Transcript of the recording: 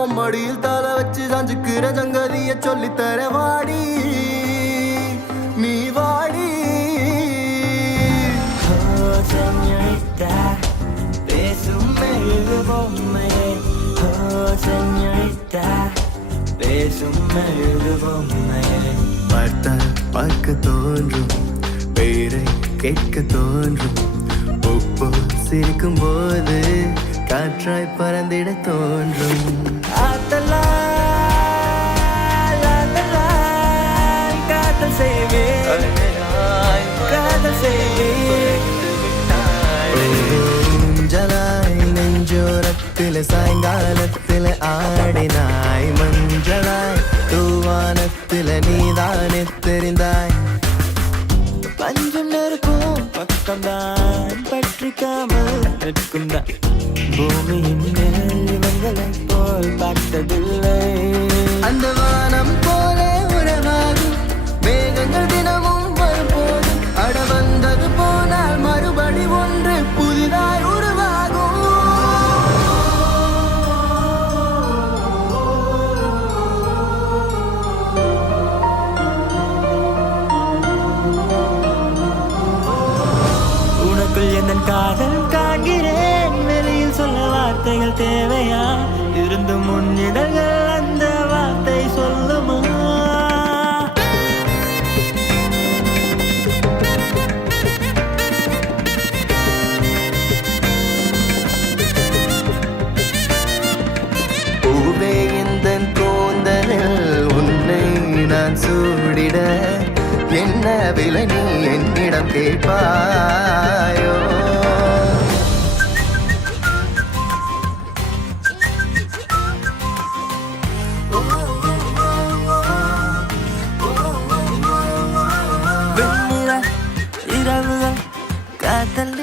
உன் மடியில் தலை வச்சு சாஞ்சுக்கிற சங்கதிய சொல்லித்தர வாடி நீ வாடி. Señorita, பேசும் மெழுகு பொம்மையே. Señorita, பேசும் மெழுகு பொம்மையே. பார்த்தால் பார்க்க தோன்றும், பெயரை கேட்க தோன்றும், உப்பு சிரிக்கும் போது காற்றாய் பறந்திட தோன்றும். ஆத்தலா காதல் செய்வேன், காதல் செய்வேன். ஊஞ்சலாய் நெஞ்சோரத்தில் சாயங்காலத்தில் ஆடினாய், மஞ்சளாய் தூவானத்தில் நீதானே தெரிந்தாய். பஞ்சம் நெருக்கும் பக்கம்தான் பற்றிக்காமல் நிற்கும் தான். பூமியின் மேல் இவங்களை போல் பார்த்ததில்லை. அந்த வானம் போல உறவாகும் மேகங்கள் தினமும் வரும்போது, அட வந்தது போனால் மறுபடி ஒன்று புதிதாய் உருவாகும். உனக்குள் எந்த காதல் காண்கிறேன், வெளியில் சொல்ல வார்த்தைகள் தேவையா? இருந்து முன்னிடங்கள் அந்த வார்த்தை சொல்லுமா? பூவே எந்தன் கூந்தலில் உன்னை நான் சூடிட, என்ன விலை நீ என்னிடம் கேட்பாயோ? வெண்ணிற இரவுகள் காதல்